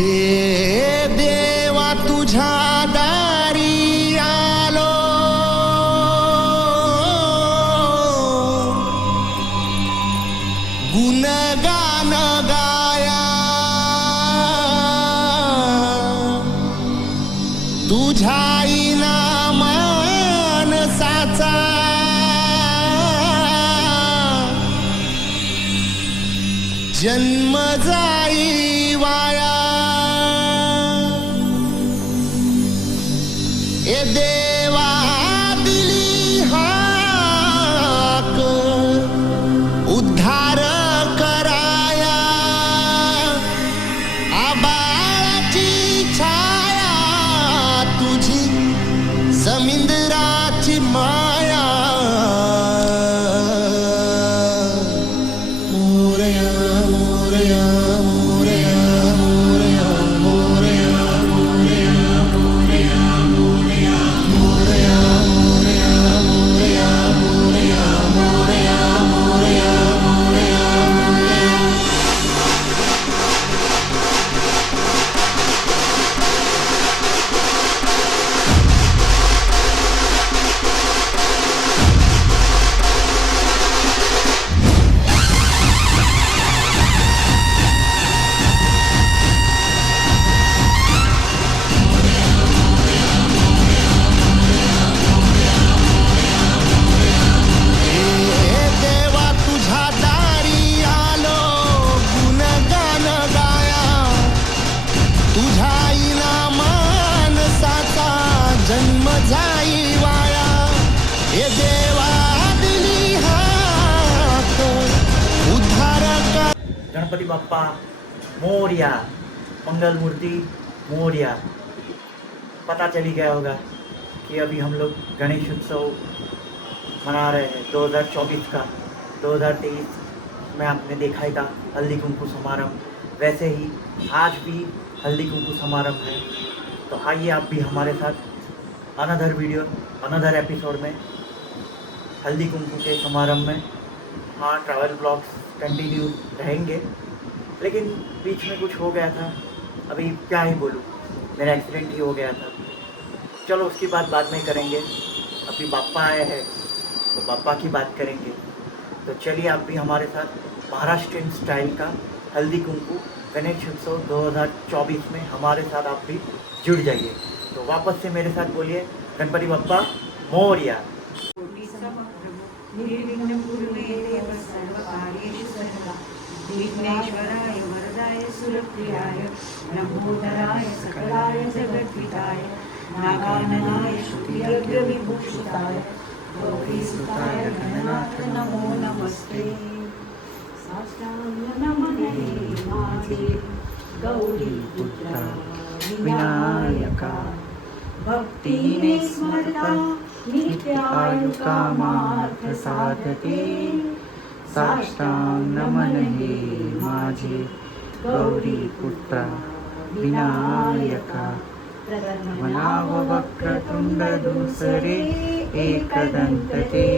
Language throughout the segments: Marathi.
ए देवा तुझ्या दारी आलो, गुणगान गाया तुझ्या मानसाचा जन्म जाई वाया। ए देवा दिली हाक उद्धार कराया, आबाळाची छाया तुझी समुद्राची माया। मोरया मोरया मोरया मोरया मोरया मोरया मोरया मोरया मोरया मोरया मोरया मोरया मोरया मोरया मोरया। जन्म जाई वाया। हे देवा दिली हाक उद्धार कर। गणपति बप्पा मोरया, मंगल मूर्ति मोरया। पता चली गया होगा कि अभी हम लोग गणेश उत्सव मना रहे हैं 2024 का। 2023 में आपने देखा ही था हल्दी कुंकू समारंभ, वैसे ही आज भी हल्दी कुंकू समारंभ है। तो आइए आप भी हमारे साथ अनदर वीडियो अनदर एपिसोड में हल्दी कुंकू के समारंभ में। हाँ, ट्रैवल ब्लॉग्स कंटिन्यू रहेंगे, लेकिन बीच में कुछ हो गया था, अभी क्या ही बोलूँ, मेरा एक्सीडेंट ही हो गया था। चलो उसकी बात बाद में करेंगे। अभी बाप्पा आए हैं तो बाप्पा की बात करेंगे। तो चलिए आप भी हमारे साथ महाराष्ट्रियन स्टाइल का हल्दी कुंकू गणेश उत्सव 2024 में हमारे साथ आप भी जुड़ जाइए। तो वापस से मेरे साथ बोलिए गणपति बप्पा मोरया। विघ्नेश्वराय वरदाय सुरप्रियाय नमोदराय सकलाय जगद्विताय नागाननाय श्रुतियज्ञविभूषिताय गौरीसुताय गणनाथ नमो नमस्ते। साष्टांग नमने माझे गौरी पुत्रा विनायका, भक्तीने स्मरता नित्यायुकामार्थ साधते। साष्टांग नमन हे माझे गौरी पुत्रा विनायका। मनाव वक्रतुंड दूसरे एकदंतते,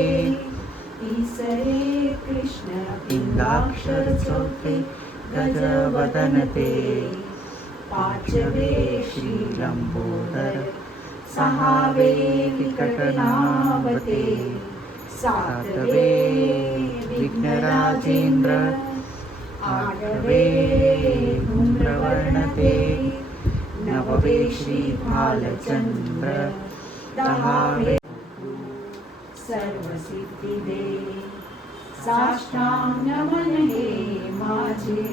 तिसरे कृष्ण पिंगाक्षर चौथे गजवदनते। पाचवे श्रीलंबोदर, सहावे विकटनावते, सातवे विघ्नराजेंद्र, आठवे धूम्रवर्णते, नववे श्री भालचंद्र, दहावे सर्वसिद्धिदे। साष्टांग नमन हे माझे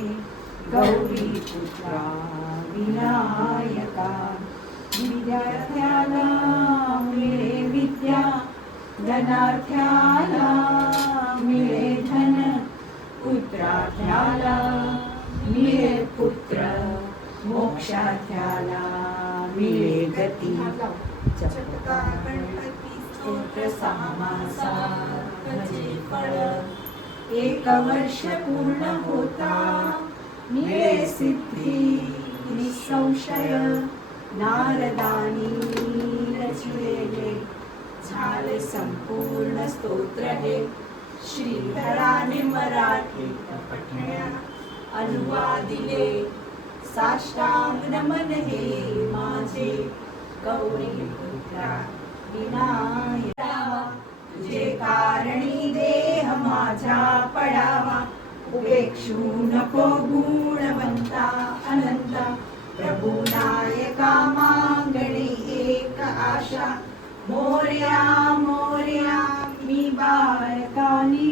गौरी पुत्रा विनायका। विद्यार्थ्याला मिळे विद्या, धनार्थ्याला मिळे धन, पुत्रार्थ्याला मिळे पुत्र, मोक्षार्थ्याला मिळे गती। जपता गणपती स्तोत्र समासा भजे फळ, एक वर्ष पूर्ण होता मिळे सिद्धी निसंशय। नारदानी रचिलेले झाले संपूर्ण स्तोत्र हे, श्रीधराने मराठीत पठण्या अनुवादिले। साष्टांग नमन हे माझे गौरी पुत्रा विनायका तुझे कारणी देह माझा पडावा उपेक्षू नको गुणवंता अनंता प्रभू नायका मागणी एक आशा मोरया मोरया मी बाळकानी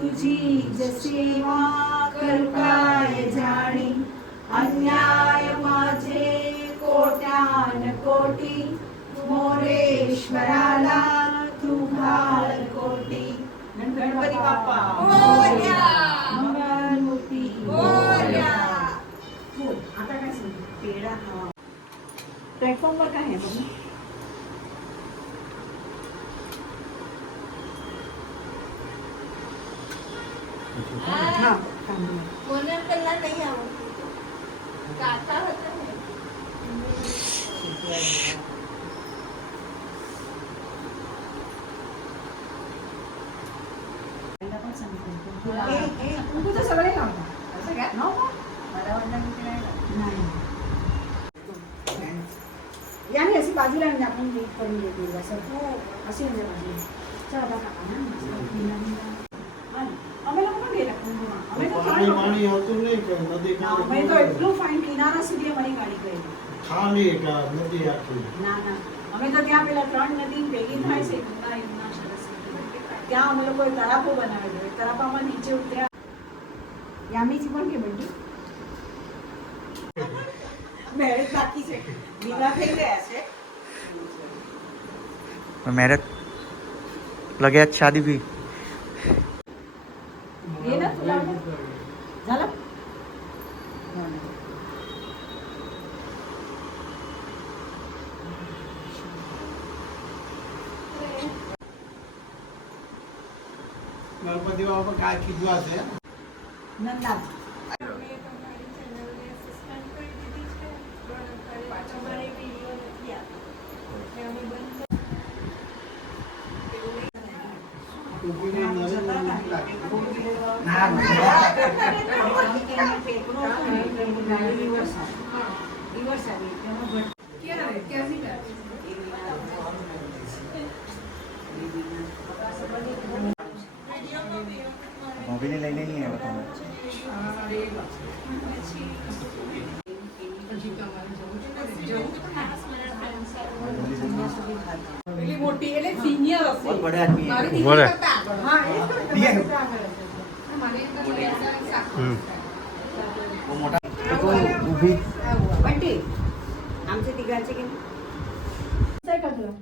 तुझी सेवा करू काय जाणी अन्याय माझे कोट्यान कोटी मोरेश्वराला तू घाल कोटी गणपती बाप्पा मोरया मंगलमूर्ती मोरया आता काय सांगू पेढा हा प्लॅटफॉर्मवर काय आहे मग हाँ मोनर कल्ला नहीं आवडतो काका होता तू तर सगळे लावता असं काय मला वाटलं की नाही याने अशी बाजूला म्हणजे आपण नीट करून घेतो असं अशी म्हणजे बाजूला चला काका ना અમે લોકો પણ ગયેલા અમે તો પાણી આવતું નહીં કે નદી અમે તો એટલું ફાઇન કિનારા સુધી અમારી ગાડી ગઈ ખાલી કે નદી આખી ના ના અમે તો ત્યાં પેલા 3 નદી ભેગી થાય છે ગંગા યમુના સરસ્વતી ત્યાં અમે લોકોએ તળાવો બનાવેલો એ તળાવમાં નીચે ઉતર્યા યામીજી પણ કે બંટી મેરેજ બાકી છે વિવાહ થઈ ગયા છે मैरिज लगे आज शादी भी ये ना तुला झालं ગણપતિ બાપા काय કીધું હશે નંદા मोबाइल लेने नहीं है मोठी सिनियर बहुत बड़े आदमी है बरं वो मोटा तो उभी बंटी आमचे तिघांचे किती काय का तुला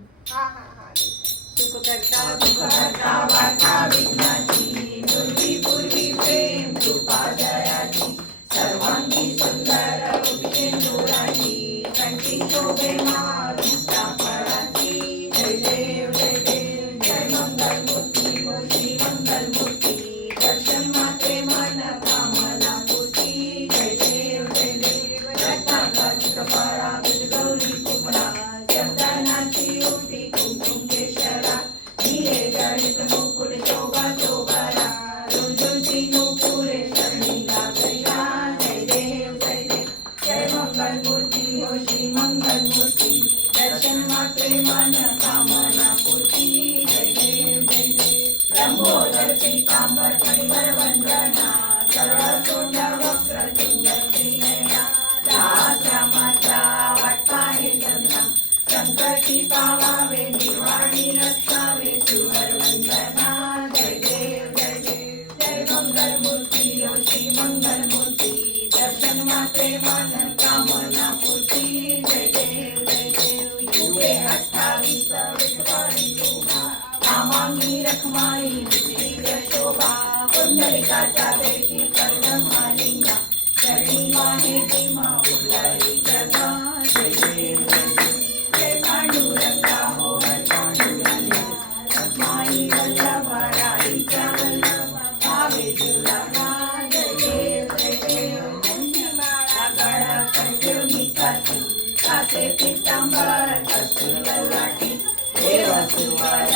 सुख करता दुःख करता वार्ता विघ्नाची पूर्वी पूर्वी प्रेम कृपा जयाची सर्वांगी सुंदर उपेंदुराची कंठी शोभे माता फळाची जय देव जय देव जय मंगल मूर्ती श्री मंगल मूर्ती दर्शन मात्रे मन कामना पूर्ती जय देव रत्नाकर कपाळा गौरी कुमळा चंदनाची ओटी कुंकुम केशरा हिरे जडित मुकुट शोभा शोभारा रुंजुंची नुपुरे शरणी लागया जय देव जय मंगल मूर्ती ओ श्री मंगल मूर्ती दर्शन मात्रे मन कामना पूर्ती जय देव लंबोदर पीतांबर परिवर वंदना सरळ सोंड वक्र तुंग श्रीनयना रामाचा वाटपा हे चंद्रा संकटी पावावे निर्वाणी रक्षावे सुवर वंदना जय देव जय मंगल मूर्ती ओ श्री मंगल मूर्ती दर्शन मात्रे मन कामना पूर्ती जय देव युगे 28 विठ्ठली योगा नामांगी रखमाई विचित्र शोभा पुंडलिकाचा देशी कर्णमालिंगा शरणी माहे भीमा उरलारी जगा जय देव जय पांडुरंगा हो पांडुरंगा रखमाई वल्लभा राईचा वल्लभा भावे जुलागा जय देव धन्यवाळा गळा कंठ्योनी कासे पीतांबर कस्तुरी ललाटी देव सुवर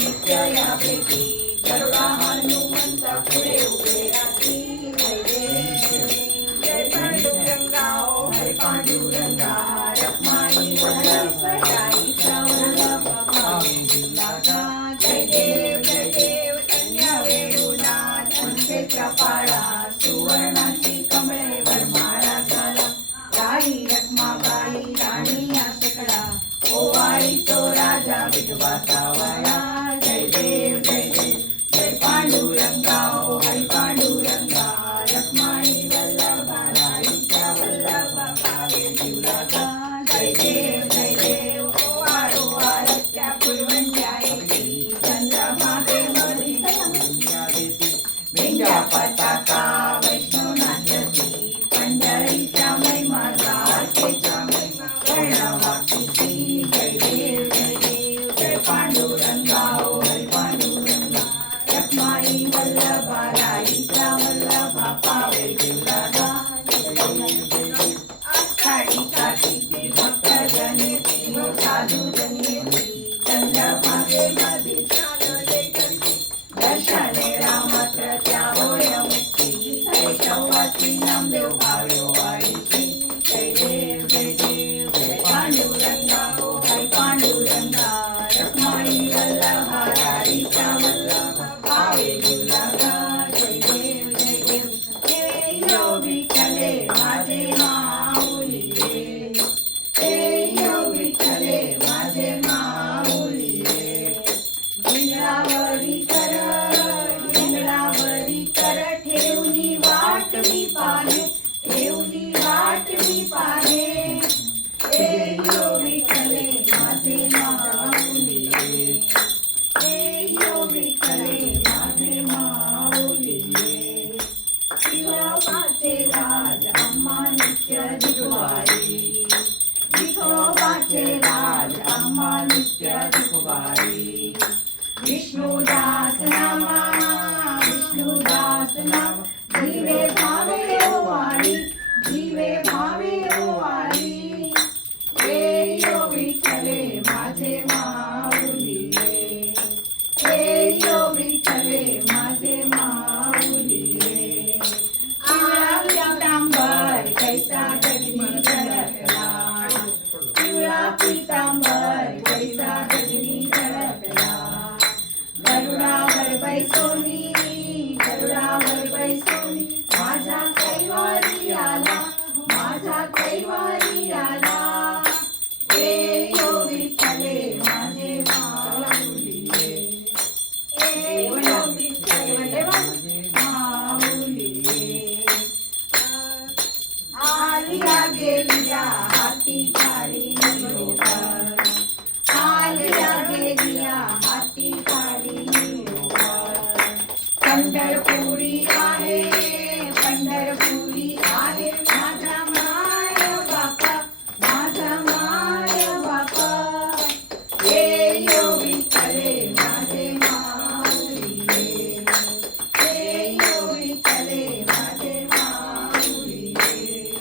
नित्य या भेटी गरुडा हनुमंत पुढे उभे राहती जय देव जय पांडुरंगा ओ विठोबा सावळा. जय देव जय देव जय पांडुरंगा ओ हरी पांडुरंगा. रखमाई वल्लभा राईच्या वल्लभा पावे जीवलगा. जय देव जय देव ओ वारो वारत्या पुरवंत्या येती. चंद्रमागे मधी दुनिया देती. मेंढ्या पताका वैष्णवनाथची. पंढरीच्या महिमा द्वारकेच्या महिमा वर्णवाकीची. जय देव जय देव जय पांडुरंगा ओ हरी पांडुरंगा. रखमाई वल्लभा राईच्या वल्लभा पावे जीवलगा. जय देव जय देव आषाढी कार्तिकी भक्तजन येती. साधुजन येती. चंद्रभागे मध्ये चालले करती. दर्शने रामात्र त्या होय मुक्ती. कैशवासी नामदेव भावे वाळीची. जय देव जय देव जय पांडुरंगा ओ हरी पांडुरंगा. रखमाई वल्लभा राईच्या वल्लभा पावे जीवलगा. जय देव जय देव हे यो विठ्ठले माझे माऊली रे. हे यो विठ्ठले माझे माऊली रे. जिंगरावरी कर ठेवली वाट मी पाहे. ठेवली वाट मी पाहे. हे यो विठ्ठले माझे माऊली रे. हे यो विठ्ठले माझे माऊली रे. विठोबाचे राज आम्हा नित्य दिगवारी. विठोबाचे राज आम्हा नित्य दिगवारी. विष्णुदास नामा विष्णुदास नाम. जीवे भावे ओ वारी. जीवे भावे ओ वारी. हे यो विठ्ठले माझे माऊली रे. हे यो विठ्ठले माझे माऊली रे. पिवळा पितांबर कैसा गगनी झळकला. पिवळा पितांबर कैसा गगनी झळकला. गरुडावर बैसोनी गरुडावर बैसोनी. माझा कैवारी आला. माझा कैवारी आला. हे यो विठ्ठले माझे माऊली रे. हे यो विठ्ठले माझे माऊली रे. आलिया गेलिया हाती गाडी निरोपर. आलिया गेलिया हाती गाडी निरोपर. पंढरपुरी आहे पंढरपुरी आहे. माझा माय बापा माझा माय बापा. हे यो विठ्ठले माझे माऊली रे. हे यो विठ्ठले माझे माऊली रे.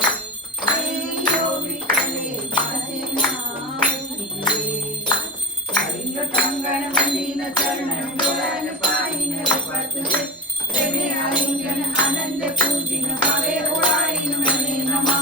हे यो विठ्ठले माझे माऊली रे. कलिंग टांगण मंदिर चरण डोळ्यान पाहिन रूप तुझे. प्रेमे आलिंगन आनंद पूजिन भावे ओळाईन मने नमा.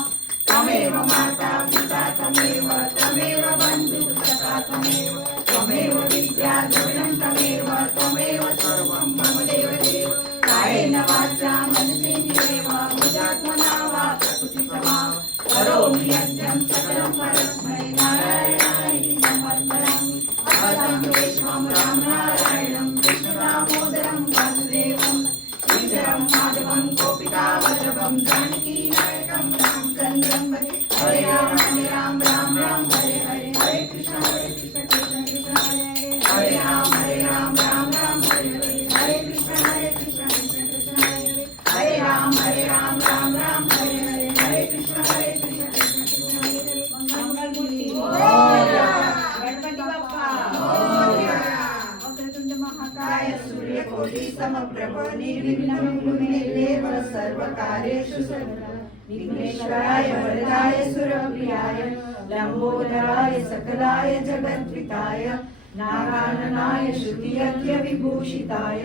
त्वमेव माता पिता त्वमेव त्वमेव बंधु सखा त्वमेव. त्वमेव विद्या द्रविणं त्वमेव. त्वमेव सर्वं मम देव देव. कायेन वाचा मनसेन्द्रियेण बुद्ध्यात्मना वा प्रकृति स्वभाव. करोमि यज्ञं सकलं परस्मै नारायणाय समर्पयामि. अहं वैष्णवं राम नारायणं कृष्ण दामोदरं वासुदेवं. श्रीधरं माधवं गोपिका वल्लभं. जानकी नायकं रामचन्द्रं भजे. हरे राम राम राम हरे हरे. हरे कृष्ण कृष्ण कृष्ण हरे हरे. हरे राम राम हरे हरे. हरे कृष्ण कृष्ण कृष्ण हरे हरे. हरे राम राम हरे हरे. हरे कृष्ण कृष्ण कृष्ण हरे हरे. मंगलमूर्ती मोरया. गणपती बाप्पा मोरया. वक्रतुंड महाकाय सूर्यकोटि समप्रभ. निर्विघ्नं कुरु मे देव सर्वकार्येषु सर्वदा. विघ्नेश्वराय वरदाय सुरप्रियाय. लंबोदराय सकलाय जगद्विताय. नारायणाय श्रुतियज्ञ विभूषिताय.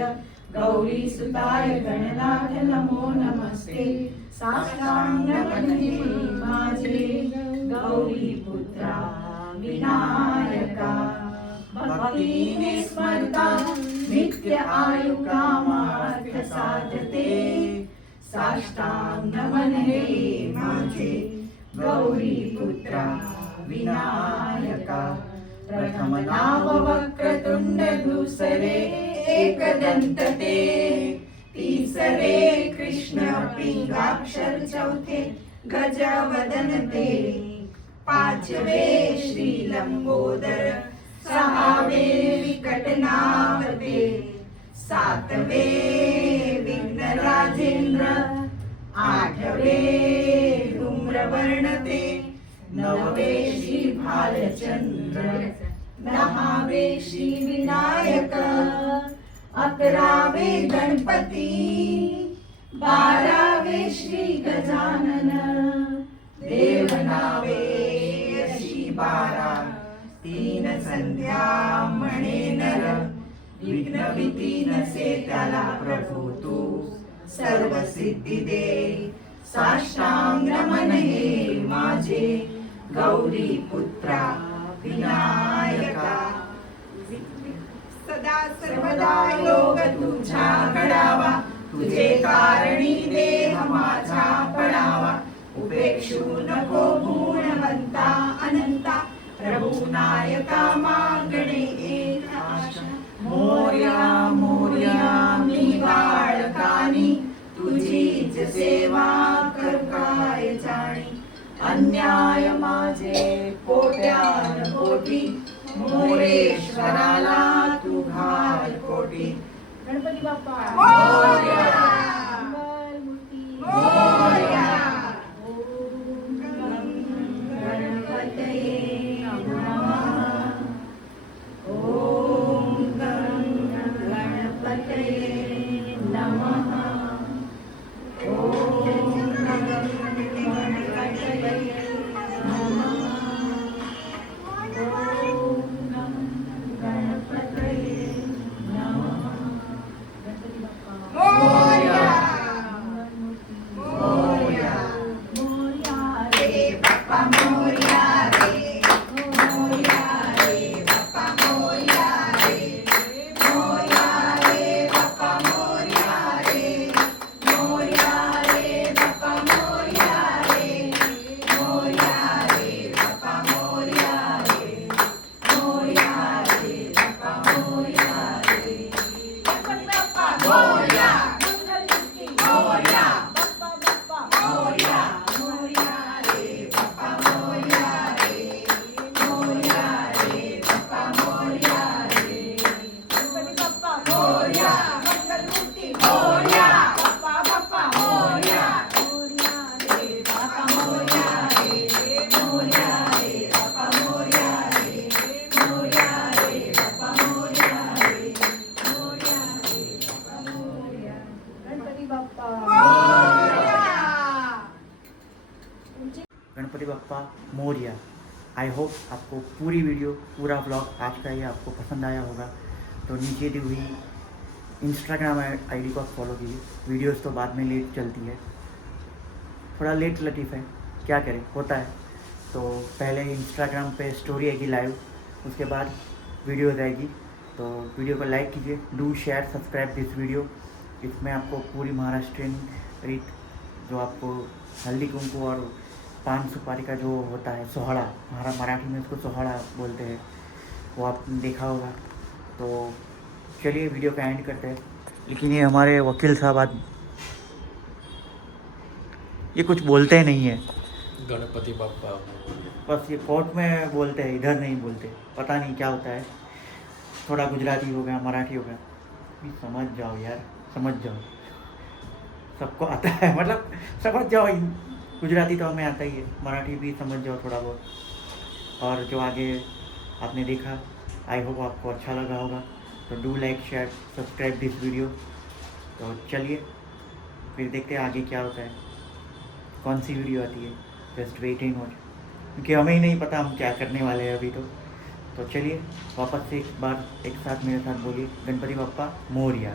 गौरीसुताय गणनाथ नमो नमस्ते. साष्टांग वंदे माझे गौरी पुत्रा विनायका. भक्तीने स्मरता नित्य आयु कामार्थ साधते. साष्टांग नमन हे माझे गौरी पुत्रा विनायका. प्रथमनामवक्रतुण्डधूसरे एकदन्तते तीसरे कृष्ण पिंगाक्षर चौथे गजवदन ते पाचवे श्री लंबोदर सहावे विकटनावते सातवे विघ्नराजेंद्र आठवे धूम्रवर्ण ते नववे श्री भालचंद्र दहावे श्री विनायक अकरावे गणपती बारावे श्री गजानन देवनावे अशी 12 तीन संध्या म्हणे नर विघ्न भीती नसे त्याला प्रभू तू सर्व सिद्धी दे साष्टांग नमन हे माझे गौरी पुत्रा विनायका सदा सर्वदा योग तुझा घडावा तुझे कारणी देह माझा पडावा उपेक्षू नको गुणवंता अनंता प्रभू नायका मागणे एक आशा मोर्या मोर्या मी बाळकानी तुझीच सेवा करू काय जाणी अन्याय माझे कोट्यान कोटी मोरेश्वराला तू घाल कोटी गणपती बाप्पा मोरया. मंगलमूर्ती मोरया. ओम गणपतये नमः. ओम गणपतये नमः. ओम गणपतये नमः. ओम गणपतये नमः. गणपती बाप्पा मोरया. मंगलमूर्ती मोरया. मोरया रे बाप्पा मोरया रे मोरया रे बाप्पा मोरया रे मोरया रे बाप्पा मोरया रे मोरया रे बाप्पा मोरया रे मोरया रे बाप्पा मोरया रे मोरया रे बाप्पा मोरया रे गणपती बाप्पा मोरया. मंगलमूर्ती मोरया. बाप्पा बाप्पा मोरया. मोरया रे बाप्पा मोरया रे मोरया रे बाप्पा मोरया रे गणपती बाप्पा मोरया. मंगलमूर्ती मोरया. बाप्पा बाप्पा मोरया. मोरया रे बाप्पा मोरया रे मोरया रे बाप्पा मोरया रे मोरया रे बाप्पा मोरया रे मोरया रे बाप्पा मोरया गणपती बाप्पा मोरया. गणपति बप्पा मोरिया। आई होप आपको पूरी वीडियो पूरा ब्लॉग आज का ये आपको पसंद आया होगा। तो नीचे दी हुई इंस्टाग्राम आईडी को आप फॉलो कीजिए। वीडियोस तो बाद में लेट चलती है, थोड़ा लेट लतीफ़ है, क्या करें, होता है। तो पहले इंस्टाग्राम पे स्टोरी आएगी लाइव, उसके बाद वीडियोज़ आएगी। तो वीडियो को लाइक कीजिए, do share subscribe this video. इसमें आपको पूरी महाराष्ट्रियन रीत, जो आपको हल्दी कुमकुम और पान सुपारी का जो होता है सोहड़ा, मराठी में उसको सोहड़ा बोलते हैं, वो आपने देखा होगा। तो चलिए वीडियो का एंड करते हैं। लेकिन ये हमारे वकील साहब आज ये कुछ बोलते नहीं हैं, गणपति बाप्पा बस ये कोर्ट में बोलते हैं, इधर नहीं बोलते, पता नहीं क्या होता है। थोड़ा गुजराती हो गया, मराठी हो गया, भी समझ जाओ यार, समझ जाओ, सबको आता है, मतलब समझ जाओ। गुजराती तो हमें आता ही है, मराठी भी समझ जाओ थोड़ा बहुत। और जो आगे आपने देखा, आई होप आपको अच्छा लगा होगा। तो do like share subscribe this video. तो चलिए फिर देखते हैं आगे क्या होता है, कौन सी वीडियो आती है। जस्ट वेट एंड वॉच, क्योंकि हमें ही नहीं पता हम क्या करने वाले हैं अभी। तो चलिए वापस से एक बार एक साथ मेरे साथ बोलिए, गणपति बप्पा मोरया।